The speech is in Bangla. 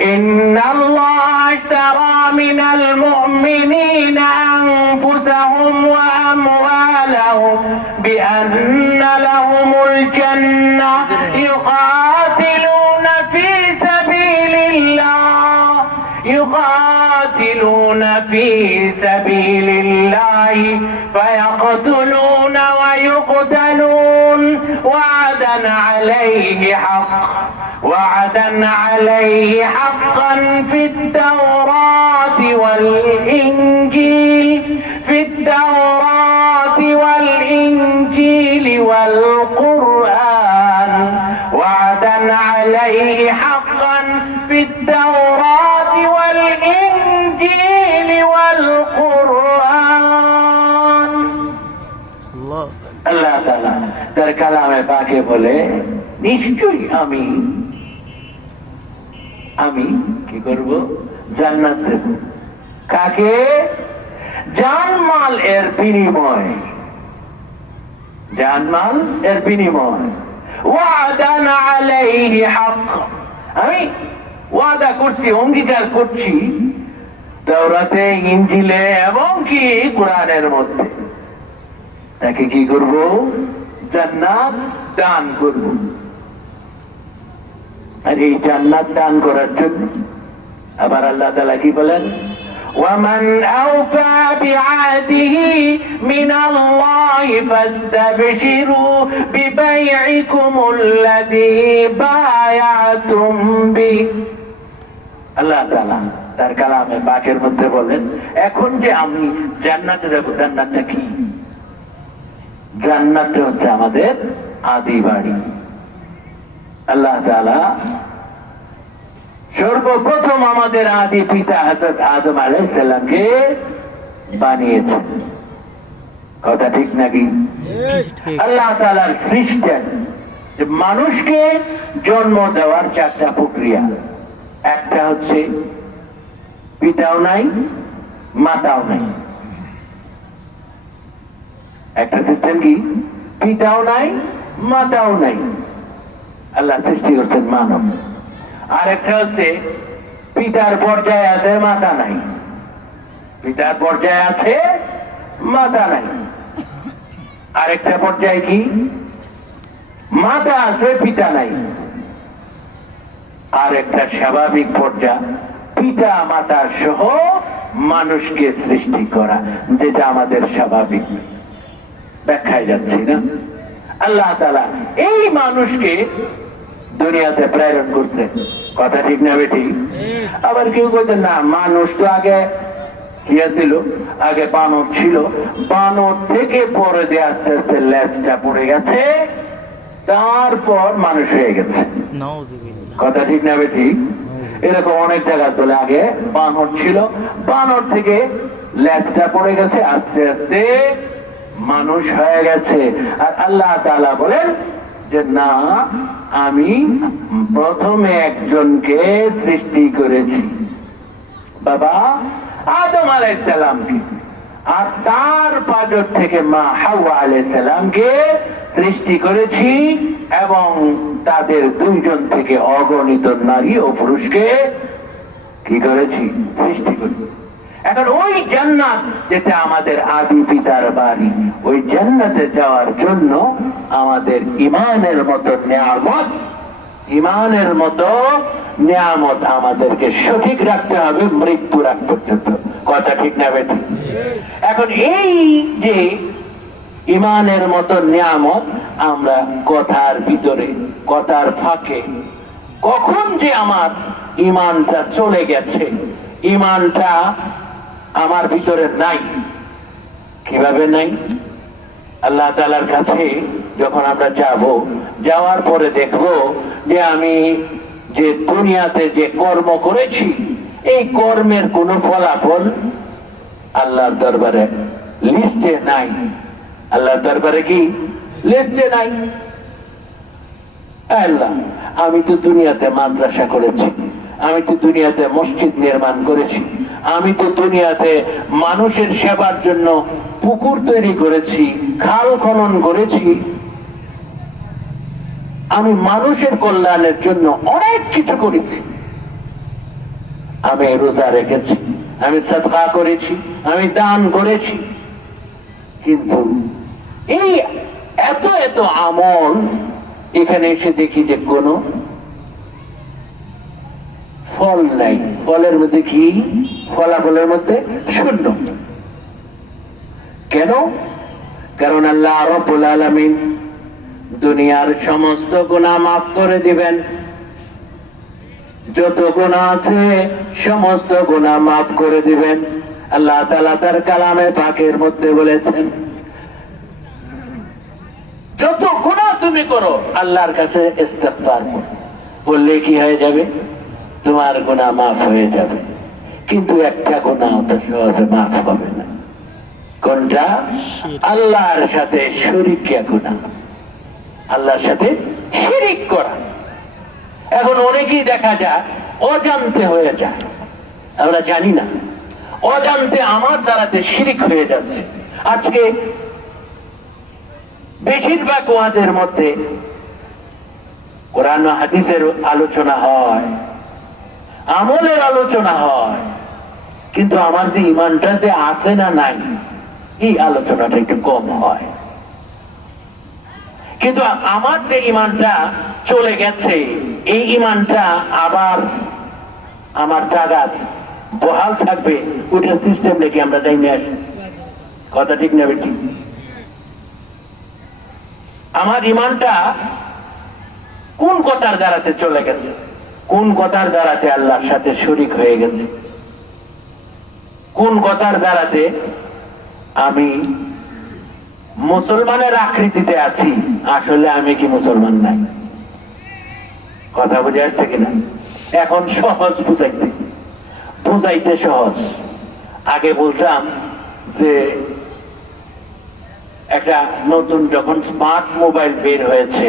ইন্নাল্লাহা আশতারা মিনাল মুমিনিনা আনফুসাহুম ওয়া আমওয়ালাহুম বিআন্না লাহুমুল জান্নাহ ইউকাতিলুনা ফি সাবিলিল্লাহ ফায়াকতুলুনা ওয়া ইউকতালুন ওয়া'দান আলাইহি হাক্কান ফিত তাওরাতি ওয়াল ইনজিল ওয়াল কুরআন ওয়া'দান আলাইহি হাক্কান ফিত তাওরাতি ওয়াল ইনজিল ওয়াল কুরআন। আল্লাহ তাআলা তার কালামে পাকে বলে, নিশ্চয়ই আমি কি করব? জান্নাত দেব। কাকে? জানমাল এর বিনিময়, জানমাল এর বিনিময়। ওয়াদান আলাইহি হক, আমি ওয়াদা করছি, অঙ্গীকার করছি তাওরাতে, ইনজিলে এবং কি কোরআনের মধ্যে তাকে কি করব? জান্নাত দান করব। আর এই জান্নাত দান করার জন্য আবার আল্লাহ তাআলা কি বলেন? وَمَنْ أَوْفَى بِعَهْدِهِ مِنَ اللَّهِ فَاسْتَبْشِرُوا بِبَيْعِكُمُ الَّذِي بَايَعْتُمْ بِهِ। আল্লাহ তাআলা তার কালামে পাকের মধ্যে বলেন, এখন যে আমি জান্নাতে যাব, জান্নাতটা কি? জান্নাতটা হচ্ছে আমাদের আদি বাড়ি। আল্লাহ তাআলা সর্বপ্রথম আমাদের আদি পিতা হযরত আদম আলাইহিস সালামকে বানিয়েছেন। কথা ঠিক নাকি? আল্লাহ তাআলার সৃষ্টি, যে মানুষকে জন্ম দেওয়ার চারটা প্রক্রিয়া। একটা হচ্ছে পিতাও নাই, মাতাও নাই। একটা সিস্টেম কি? পিতাও নাই, মাতাও নাই। আল্লাহ সৃষ্টি করছেন মানব। আর একটা হচ্ছে পিতার পর্যায়ে আছে, মাতা নাই। পিতার পর্যায়ে আছে, মাতা নাই। আরেকটা পর্যায়ে কি? মাতা আছে, পিতা নাই। আর একটা স্বাভাবিক পর্যায়, পিতা মাতা সহ মানুষকে সৃষ্টি করা, যেটা আমাদের স্বাভাবিক। ব্যাখ্যায় যাচ্ছি না। আল্লাহ তাআলা এই মানুষকে দুনিয়াতে প্রেরণ করছে। কথা ঠিক না বেঠিক? আবার কেউ বলতে না, মানুষ তো আগে কি ছিল? আগে বানর ছিল, বানর থেকে পরে দিয়ে আস্তে আস্তে লেজটা পড়ে গেছে, তারপর মানুষ হয়ে গেছে। কথা ঠিক না বেঠিক? এরকম অনেক জায়গা বলে আগে বানর ছিল, বানর থেকে লেজটা পড়ে গেছে, আস্তে আস্তে মানুষ হয়ে গেছে। আর আল্লাহ তাআলা বলেন যে না, আমি প্রথমে একজনকে সৃষ্টি করেছি, বাবা আদম আলাইহিস সালামকে, আর তার পাঁজর থেকে মা হাওয়া আলাইহিস সালামকে সৃষ্টি করেছি, এবং তাদের দুইজন থেকে অগণিত নারী ও পুরুষকে কি করেছি? সৃষ্টি করেছি। এখন ওই জান্নাত যেটা আমাদের আদি পিতার বাড়ি, ওই জান্নাতে যাওয়ার জন্য আমাদের ইমানের মতো নিয়ামত আমাদেরকে সঠিক রাখতে হবে মৃত্যুর আগ পর্যন্ত। কথা ঠিক না বেটি? এখন এই যে ইমানের মতো নিয়ামত, আমরা কথার ভিতরে, কথার ফাঁকে, কখন যে আমার ইমানটা চলে গেছে, ইমানটা আমার ভিতরে নাই। কিভাবে নাই? আল্লাহ তাআলার কাছে যখন আমরা যাব, যাওয়ার পরে দেখব যে আমি যে দুনিয়াতে যে কর্ম করেছি, এই কর্মের কোনো ফলাফল আল্লাহর দরবারে লিস্টে নাই। আল্লাহর দরবারে কি লিস্টে নাই? আল্লাহ, আমি তো দুনিয়াতে মাদ্রাসা করেছি, আমি তো দুনিয়াতে মসজিদ নির্মাণ করেছি, আমি তো দুনিয়াতে মানুষের সেবার জন্য পুকুর তৈরি করেছি, খাল খনন করেছি, আমি মানুষের কল্যাণের জন্য অনেক কিছু করেছি। আমি রোজা রেখেছি, আমি সাদকা করেছি, আমি দান করেছি, কিন্তু এই এত এত আমল এখানে এসে দেখি যে কোনো ফল নাই। ফলের মধ্যে কি? ফলাফলের মধ্যে শূন্য। কেন? কারণ আল্লাহ রাব্বুল আলামিন দুনিয়ার সমস্ত গুনাহ মাফ করে দিবেন। যত গুনাহ আছে সমস্ত গুনাহ মাফ করে দিবেন। আল্লাহ তাআলা তার কালামে পাকের মধ্যে বলেছেন, যত গুনাহ তুমি করো আল্লাহর কাছে ইস্তিগফার করো, বললে কি হয়ে যাবে? তোমার গুনাহ মাফ হয়ে যাবে। কিন্তু একটা গুনাহ তো সহজে মাফ হবে না। কোনটা? আল্লাহর সাথে শরীক গুনাহ, আল্লাহর সাথে শিরিক করা। এখন অনেকেই দেখা যায় অজান্তে হয়ে যায়, আমরা জানি না, অজান্তে আমার দ্বারাতে শিরিক হয়ে যাচ্ছে। আজকে বেশিরভাগ ওয়াজের মধ্যে কোরআন ও হাদিসের আলোচনা হয়, আমলের আলোচনা হয়, কিন্তু আমার যে ইমানটা যে আছে না নাই, এই আলোচনাটা একটু কম হয়। কিন্তু আমার যে ইমানটা চলে গেছে, এই ইমানটা আবার আমার জায়গা বহাল থাকবে, ওইটা সিস্টেম নাকি আমরা যাই নিয়ে আসি। কথা ঠিক না বেটি? আমার ইমানটা কোন কথার দ্বারাতে চলে গেছে, কোন কথার দ্বারাতে আল্লাহর সাথে শরীক হয়ে গেছে, কোন কথার দ্বারাতে আমি মুসলমানের আকৃতিতে আছি, আসলে আমি কি মুসলমান নাই। কথা বুঝে আসছে কিনা? এখন সহজ বুঝাইতে সহজ। আগে বলতাম যে একটা নতুন যখন স্মার্ট মোবাইল বের হয়েছে,